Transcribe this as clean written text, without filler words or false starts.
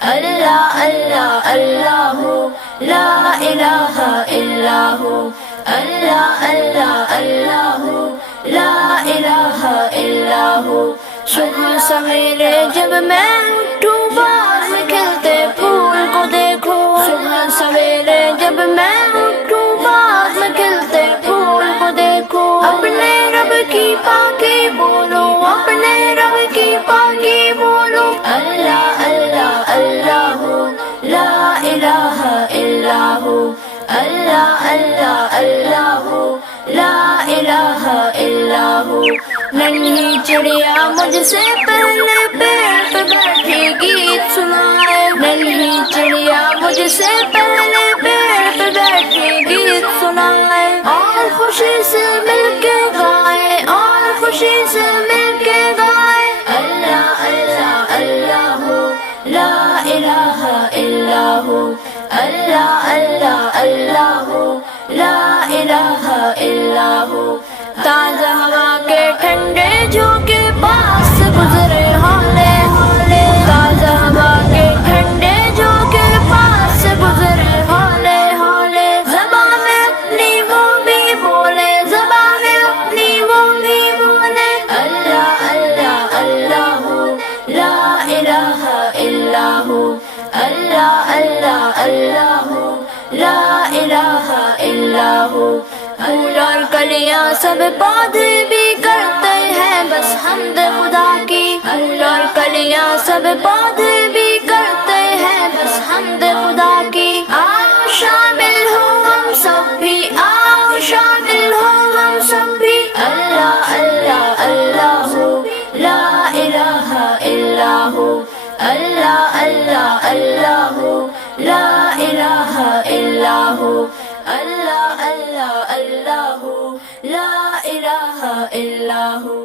اللہ اللہ اللہ لا الہ الا ہو، اللہ اللہ اللہ لا الہ الا ہو۔ صبح سویرے جب میں اٹھوں باغ میں کھلتے پھول کو دیکھوں، صبح سویرے جب میں اٹھوں باغ میں کھلتے پھول کو دیکھوں، اپنے رب کی پاکی بولو، اپنے رب کی پاکی بولو، اللہ اللہ اللہ لا الہ الا ہو، اللہ اللہ اللہ لا الہ الا ہو۔ ننھی چڑیا مجھ سے پہلے پیڑ پہ بیٹھی گیت سنائے، ننھی چڑیا مجھ سے پہلے پیڑ پہ بیٹھی گیت سنائے، اور خوشی سے مل کے گائے، اور خوشی سے مل کے گائے، اللہ اللہ اللہ لا الہ الا ہو، اللہ اللہ اللہ لا الہ الا ہو۔ تازہ ہوا کے ٹھنڈے جھونکے پاس سے گزرے ہولے ہولے، تازہ ہوا کے ٹھنڈے جھونکے پاس سے گزرے ہولے ہولے، زبان میں اپنی وہ بھی بولے، زبان میں اپنی وہ بھی بولے، اللہ اللہ اللہ لا الہ الا ہو، اللہ اللہ اللہ لا الہ الا ہو۔ پھول اور کلیاں سب پودے بھی کرتے ہیں بس حمد خدا کی، پھول اور کلیاں سب پودے بھی کرتے ہیں بس حمد خدا کی، آؤ شامل ہو ہم سب بھی، آؤ شامل ہو ہم سب بھی، اللہ اللہ اللہ لا الہ الا ہو، اللہ اللہ اللہ لا الہ الا ہو، اللہ اللہ اللہ لا الہ الا ہو۔